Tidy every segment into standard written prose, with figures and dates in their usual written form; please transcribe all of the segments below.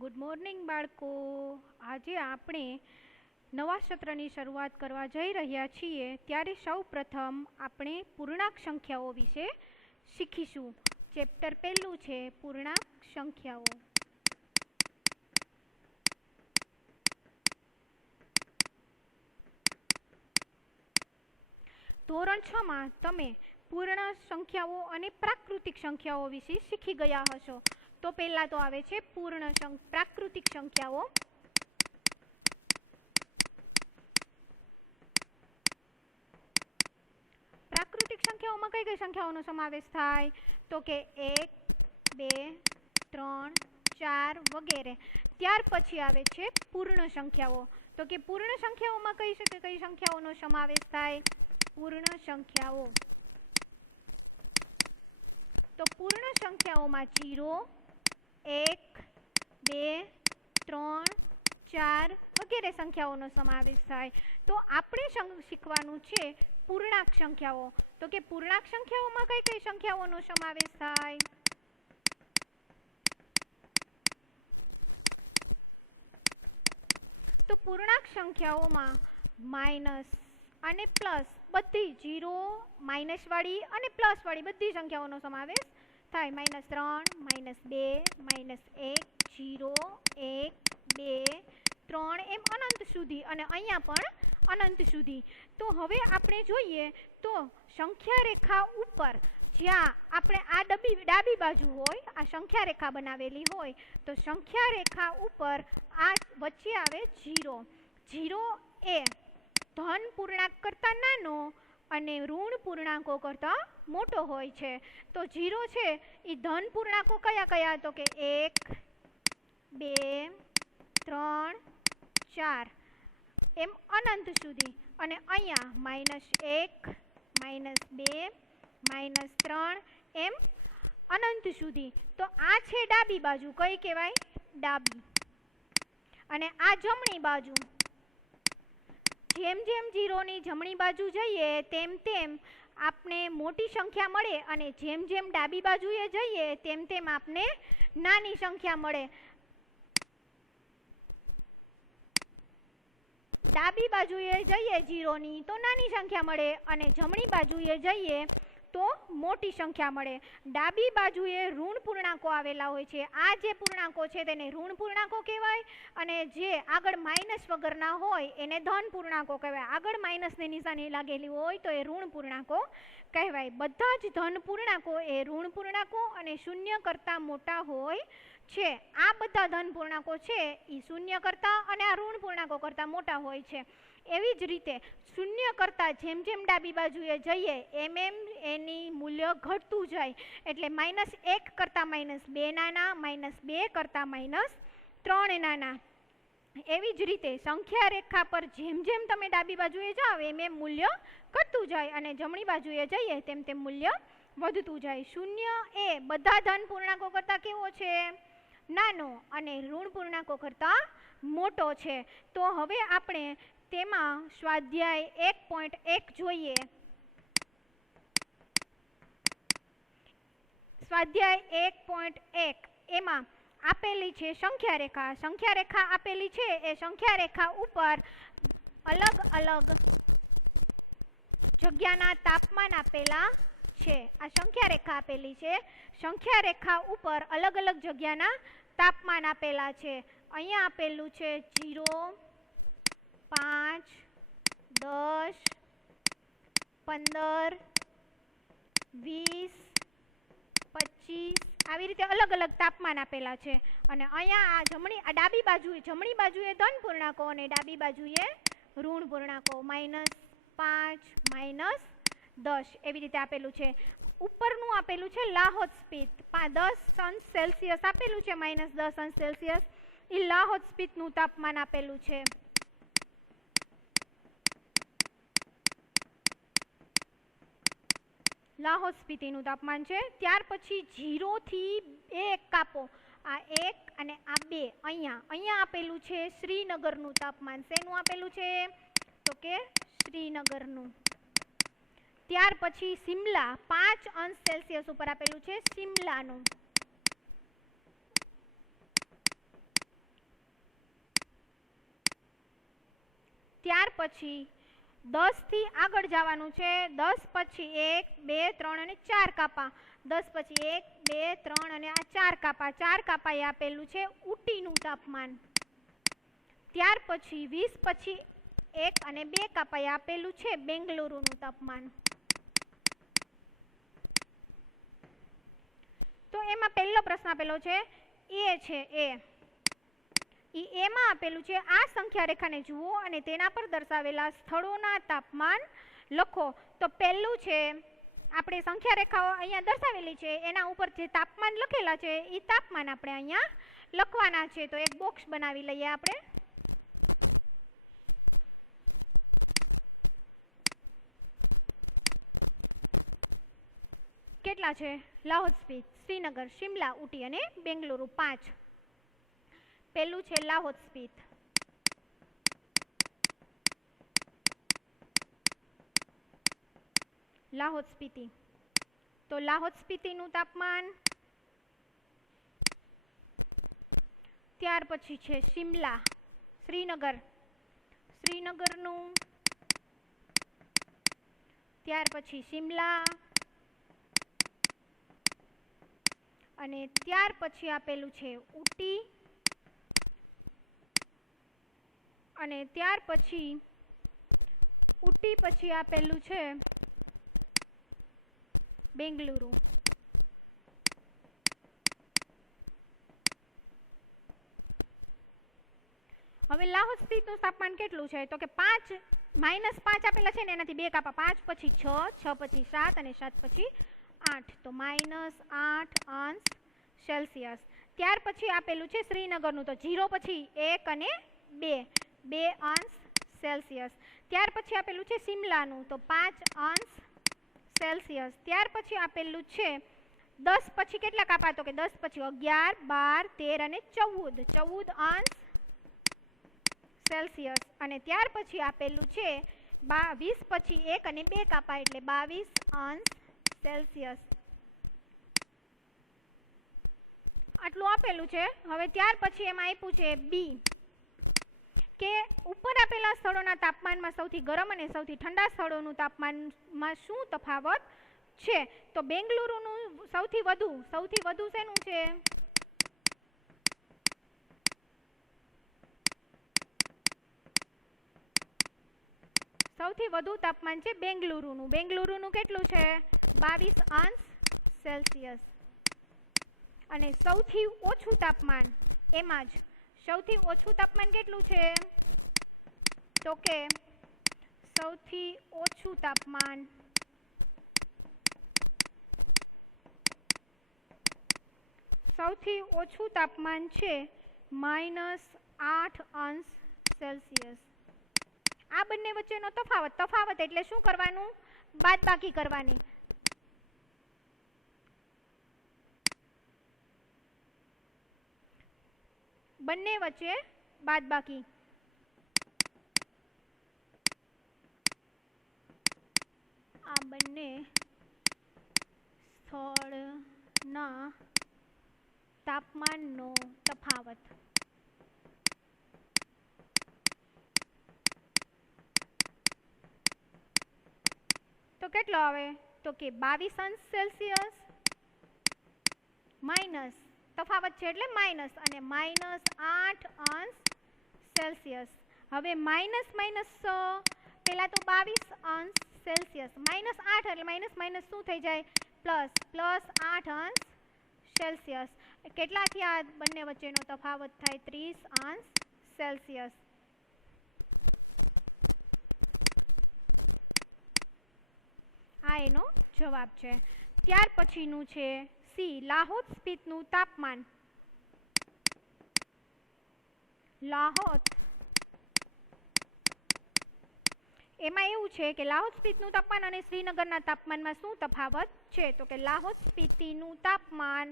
Good morning બાળકો. આજે આપણે નવા સત્રની શરૂઆત કરવા જઈ રહ્યા છીએ. ત્યારે સૌ પ્રથમ આપણે પૂર્ણાંક સંખ્યાઓ વિશે શીખીશું. ચેપ્ટર પહેલું છે પૂર્ણાંક સંખ્યાઓ. ધોરણ 6 માં તમે પૂર્ણ સંખ્યાઓ અને પ્રાકૃતિક સંખ્યાઓ વિશે શીખી ગયા હશો. તો પહેલા તો આવે છે પ્રાકૃતિક સંખ્યાઓ. પ્રાકૃતિક સંખ્યાઓમાં કઈ કઈ સંખ્યાઓનો સમાવેશ થાય? તો કે 1, 2, 3, 4 વગેરે. ત્યાર પછી આવે છે પૂર્ણ સંખ્યાઓ. તો કે પૂર્ણ સંખ્યાઓમાં કઈ સંખ્યાઓનો સમાવેશ થાય? પૂર્ણ સંખ્યાઓ. તો પૂર્ણ સંખ્યાઓમાં 0, 1, 2, 3, 4 વગેરે સંખ્યાઓનો સમાવેશ થાય. તો આપણે શીખવાનું છે પૂર્ણાંક સંખ્યાઓ. તો કે પૂર્ણાંક સંખ્યાઓમાં કઈ કઈ સંખ્યાઓનો સમાવેશ થાય? તો પૂર્ણાંક સંખ્યાઓમાં માઇનસ અને પ્લસ બધી 0, માઇનસ વાળી અને પ્લસ વાળી બધી સંખ્યાઓનો સમાવેશ થાય. -3, -2, -1, 0, 1, 2, 3 એમ અનંત સુધી, અને અહીંયા પણ અનંત સુધી. તો હવે આપણે જોઈએ તો સંખ્યા રેખા ઉપર જ્યાં આપણે આ ડાબી બાજુ હોય, આ સંખ્યા રેખા બનાવેલી હોય, તો સંખ્યા રેખા ઉપર આ વચ્ચે આવે 0. 0 એ ધન પૂર્ણાંક કરતાં નાનો અને ઋણ પૂર્ણાંકો કરતાં મોટો હોય છે. તો 0 છે એ ધન પૂર્ણાંકો કયા કયા? તો કે 1, 2, 3, 4 એમ અનંત સુધી, અને અહીંયા -1, -2, -3 એમ અનંત સુધી. તો આ છે ડાબી બાજુ. કઈ કહેવાય? ડાબી. અને આ જમણી બાજુ. જેમ જેમ 0 ની જમણી બાજુ જઈએ તેમ તેમ આપણે મોટી સંખ્યા મળે, અને જેમ જેમ ડાબી બાજુએ જઈએ તેમ તેમ આપણે નાની સંખ્યા મળે. ડાબી બાજુએ જઈએ 0 ની તો નાની સંખ્યા મળે, અને જમણી બાજુએ જઈએ તો મોટી સંખ્યા મળે. ડાબી બાજુએ ઋણ પૂર્ણાંકો આવેલા હોય છે. આ જે પૂર્ણાંકો છે તેને ઋણ પૂર્ણાંકો કહેવાય, અને જે આગળ માઇનસ વગરના હોય એને ધન પૂર્ણાંકો કહેવાય. આગળ માઇનસની નિશાની લાગેલી હોય તો એ ઋણ પૂર્ણાંકો કહેવાય. બધા જ ધન પૂર્ણાંકો એ ઋણ પૂર્ણાંકો અને શૂન્ય કરતાં મોટા હોય છે. આ બધા ધન પૂર્ણાંકો છે એ શૂન્ય કરતાં અને આ ઋણ પૂર્ણાંકો કરતાં મોટા હોય છે. એવી જ રીતે શૂન્ય કરતાં જેમ જેમ ડાબી બાજુએ જઈએ એમ એમ એની મૂલ્ય ઘટતું જાય. એટલે -1 કરતાં -2 નાના, -2 કરતાં -3 નાના. એવી જ રીતે સંખ્યા રેખા પર જેમ જેમ તમે ડાબી બાજુએ જાઓ એમ એમ મૂલ્ય ઘટતું જાય, અને જમણી બાજુએ જઈએ તેમ તેમ મૂલ્ય વધતું જાય. શૂન્ય એ બધા ધન પૂર્ણાંકો કરતાં કેવો છે? નાનો, અને ઋણ પૂર્ણાંકો કરતાં મોટો છે. તો હવે આપણે તેમાં સ્વાધ્યાય 1.1 જોઈએ. સ્વાધ્યાય 1.1 એમાં આપેલી છે સંખ્યા રેખા. સંખ્યા રેખા આપેલી છે એ સંખ્યા રેખા ઉપર અલગ અલગ જગ્યાના તાપમાન આપેલા છે. આ સંખ્યા રેખા આપેલી છે. સંખ્યા રેખા ઉપર અલગ અલગ જગ્યાના તાપમાન આપેલા છે. અહીંયા આપેલું છે 0, 5, 10, 15, 20, 25 આવી રીતે અલગ અલગ તાપમાન આપેલા છે. અને અહીંયા આ ડાબી જમણી બાજુએ ધન પૂર્ણાંકો અને ડાબી બાજુએ ઋણ પૂર્ણાંકો. -5, -10 એવી રીતે આપેલું છે. ઉપરનું આપેલું છે લાહોદ સ્પિત. 10° આપેલું છે, -10°. એ લાહોદ સ્પિતનું તાપમાન આપેલું છે. લાહોદ સ્પિતિનું તાપમાન છે. ત્યાર પછી 0 થી 1 કાપો. આ 1 અને આ 2 અહીંયા આપેલું છે શ્રીનગરનું તાપમાન. શેનું આપેલું છે? તો કે શ્રીનગરનું. ત્યાર પછી સિમલા 5° ઉપર આપેલું છે શિમલાનું. ત્યાર પછી 10 થી આગળ જવાનું છે. 10 પછી 1 2 3 અને 4 કાપા. 10 પછી 1 2 3 અને આ 4 કાપા. 4 કાપા એ આપેલું છે ઉટીનું તાપમાન. ત્યાર પછી 20 પછી 1 અને 2 કાપા એ આપેલું છે બેંગલુરુનું તાપમાન. તો એમાં પહેલો પ્રશ્ન આપેલો છે એ છે એમાં આપેલું છે આ સંખ્યા રેખાને જુઓ અને તેના પર દર્શાવેલા સ્થળોના તાપમાન લખો. તો પહેલું છે આપણે સંખ્યા રેખાઓ અહીંયા દર્શાવેલી છે એના ઉપર જે તાપમાન લખેલા છે એ તાપમાન આપણે અહીંયા લખવાના છે. તો એક બોક્સ બનાવી લઈએ આપણે. કેટલા છે? લાહોદ સ્પીતિ, શ્રીનગર, શિમલા, ઉટી અને બેંગલુરુ 5. પહેલું છે લાહોદ સ્પીતિ. લાહોદ સ્પીતિ. તો લાહોદ સ્પીતિનું તાપમાન. ત્યાર પછી છે શિમલા, શ્રીનગર, શ્રીનગરનું. ત્યાર પછી શિમલા અને ત્યાર પછી આપેલું છે ઉટી અને ત્યાર પછી ઉટી પછી આપેલું છે બેંગલુરુ. હવે લાહોદ સ્પીતિનું તાપમાન કેટલું છે? તો કે -5 આપેલા છે ને એનાથી 2 કાપા. 5 પછી 6, 6 પછી 7 અને 7 પછી 8. તો -8 અંશ સેલ્સિયસ. ત્યાર પછી આપેલું છે શ્રીનગરનું. તો 0 પછી 1 અને 2 અંશ સેલ્સિયસ. ત્યાર પછી આપેલું છે શિમલાનું. તો 5 અંશ સેલ્સિયસ. ત્યાર પછી આપેલું છે 10 પછી કેટલા કાપા? તો કે 10 પછી 11, 12, 13 અને 14 અંશ સેલ્સિયસ. અને ત્યાર પછી આપેલું છે 20 પછી 1 અને 2 કાપા એટલે 22 અંશ સેલ્સિયસ. આટલું આપેલું છે. હવે ત્યાર પછી એમાં આપ્યું છે બી કે ઉપર આપેલા સ્થળોના તાપમાનમાં સૌથી ગરમ અને સૌથી ઠંડા સ્થળોનું તાપમાનમાં શું તફાવત છે? તો બેંગલુરુનું સૌથી વધુ શેનું છે? સૌથી વધુ તાપમાન છે બેંગલુરુનું. બેંગલુરુનું કેટલું છે? 22 અંશ સેલ્સિયસ. અને સૌથી ઓછું તાપમાન એમાં જ સૌથી ઓછું તાપમાન કેટલું છે? તો કે સૌથી ઓછું તાપમાન છે -8 અંશ સેલ્સિયસ. આ બંને વચ્ચેનો તફાવત એટલે શું કરવાનું? બાદબાકી કરવાની. બંને વચ્ચે બાદબાકી. આ બંને સ્થળના તાપમાનનો તફાવત. તો કેટલો આવે? તો કે 22 અંશ સેલ્સિયસ માઇનસ તફાવત છે એટલે માઇનસ અને -8 અંશ સેલ્સિયસ. હવે માઇનસ પેલા તો 22 અંશ સેલ્સિયસ -8 એટલે માઇનસ શું થઈ જાય? +8 અંશ સેલ્સિયસ. કેટલાથી આ બંને વચ્ચેનો તફાવત થાય? 30 અંશ સેલ્સિયસ. આ એનો જવાબ છે. ત્યાર પછીનું છે સી લાહોદ સ્પીતિનું તાપમાન. લાહોદ એમાં એવું છે કે લાહોદ સ્પીતિનું તાપમાન અને શ્રીનગરના તાપમાનમાં શું તફાવત છે? તો કે લાહોદ સ્પીતિનું તાપમાન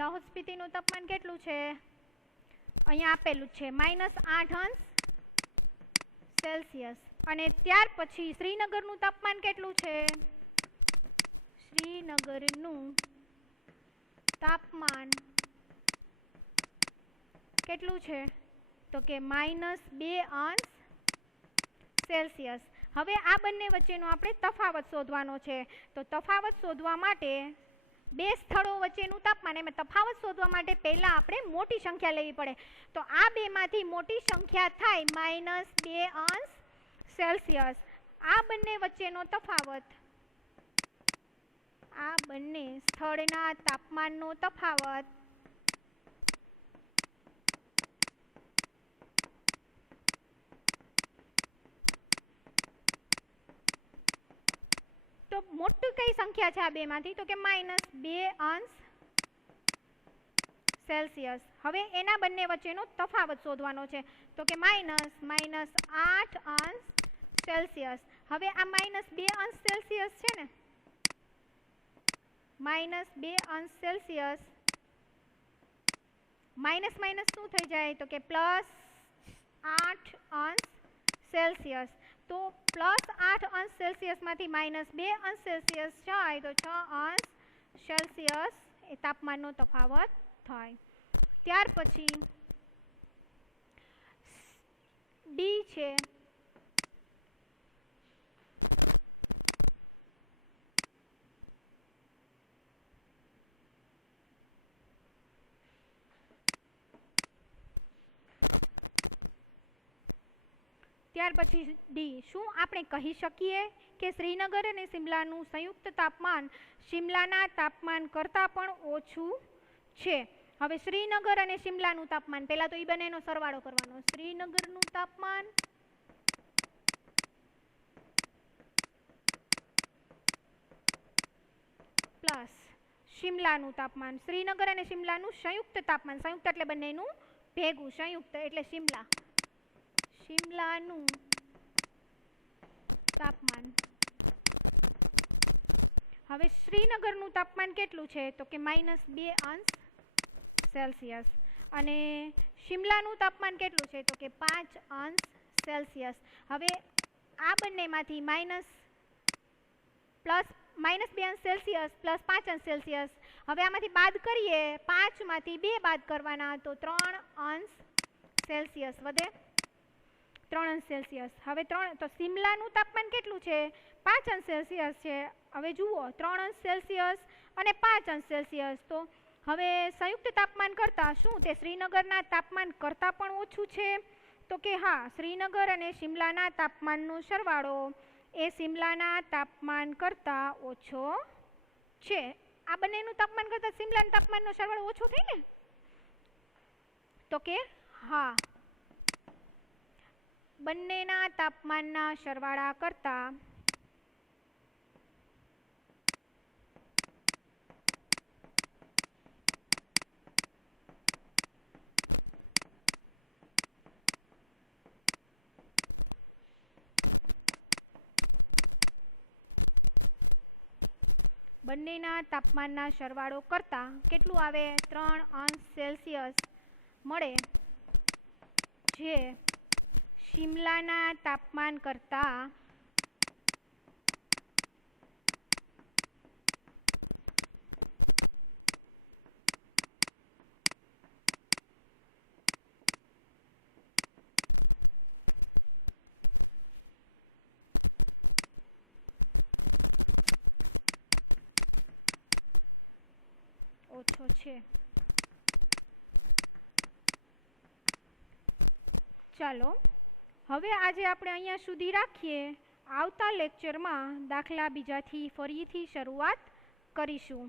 લાહોદ સ્પીતિનું તાપમાન કેટલું છે? અહીંયા આપેલું છે -8 અંશ સેલ્સિયસ. અને ત્યાર પછી શ્રીનગરનું તાપમાન કેટલું છે? શ્રીનગરનું તાપમાન કેટલું છે? તો કે -2°C. હવે આ બંને વચ્ચેનો આપણે તફાવત શોધવાનો છે. તો તફાવત શોધવા માટે બે સ્થળો વચ્ચેનું તાપમાન, એમાં તફાવત શોધવા માટે પહેલા આપણે મોટી સંખ્યા લેવી પડે. તો આ બેમાંથી મોટી સંખ્યા થાય -2°C. આ બંને વચ્ચેનો તફાવત, આ બંને સ્થળના તાપમાનનો તફાવત તો મોટી કઈ સંખ્યા છે આ બેમાંથી? તો કે -2°C. હવે એના બંને વચ્ચેનો તફાવત શોધવાનો છે. તો કે -8°C. હવે આ -2°C છે ને, -2°C માઇનસ માઇનસ શું થઈ જાય? તો કે +8°C. તો +8°C માંથી -2°C જાય તો 6°C એ તાપમાનનો તફાવત થાય. ત્યાર પછી ડી છે. ત્યાર પછી ડી, શું આપણે કહી શકીએ કે શ્રીનગર અને શિમલાનું સંયુક્ત તાપમાન શિમલાના તાપમાન કરતાં પણ ઓછું છે? હવે શ્રીનગર અને શિમલાનું તાપમાન, પહેલા તો એ બંનેનો સરવાળો કરવાનો. શ્રીનગરનું તાપમાન પ્લસ શિમલાનું તાપમાન. શ્રીનગર અને શિમલાનું સંયુક્ત તાપમાન, સંયુક્ત એટલે બંનેનું ભેગું, સંયુક્ત એટલે શિમલા, શિમલાનું તાપમાન. હવે શ્રીનગરનું તાપમાન કેટલું છે? તો કે -2°C. અને શિમલાનું તાપમાન કેટલું છે? તો કે 5°C. હવે આ બંનેમાંથી -2°C પ્લસ 5°C. હવે આમાંથી બાદ કરીએ, 5 માંથી 2 બાદ કરવાના તો 3°C વધે, 3°C. હવે તો શિમલાનું તાપમાન કેટલું છે? 5°C છે. હવે જુઓ 3°C અને 5°C. તો હવે સંયુક્ત તાપમાન કરતાં શું તે શ્રીનગરના તાપમાન કરતાં પણ ઓછું છે? તો કે હા, શ્રીનગર અને શિમલાના તાપમાનનો સરવાળો એ શિમલાના તાપમાન કરતાં ઓછો છે. આ બંનેનું તાપમાન કરતાં શિમલાના તાપમાનનો સરવાળો ઓછો થાય ને? તો કે હા, બંનેના તાપમાનના સરવાળા કરતાં સરવાળો કરતાં કેટલું આવે? 3°C મળે, જે શિમલાના તાપમાન કરતાં ઓછો છે. ચાલો હવે આજે આપણે અહીંયા સુધી રાખીએ. આવતા લેક્ચરમાં દાખલા બીજાથી ફરીથી શરૂઆત કરીશું.